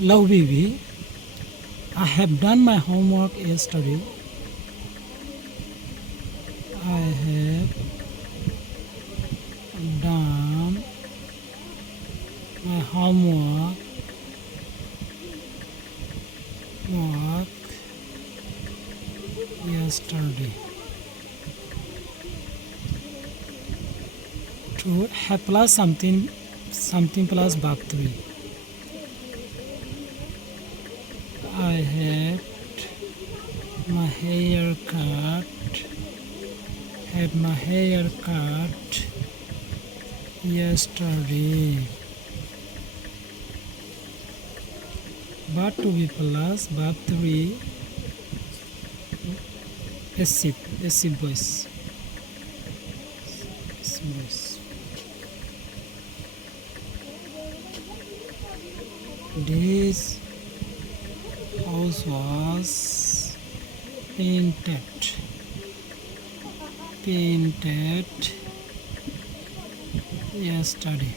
Love baby, I have done my homework yesterday. I have done my homework yesterday. To have plus something plus verb 3. I had my hair cut. Had my hair cut yesterday. Verb to be plus verb 3. Passive voice. This house was painted yesterday.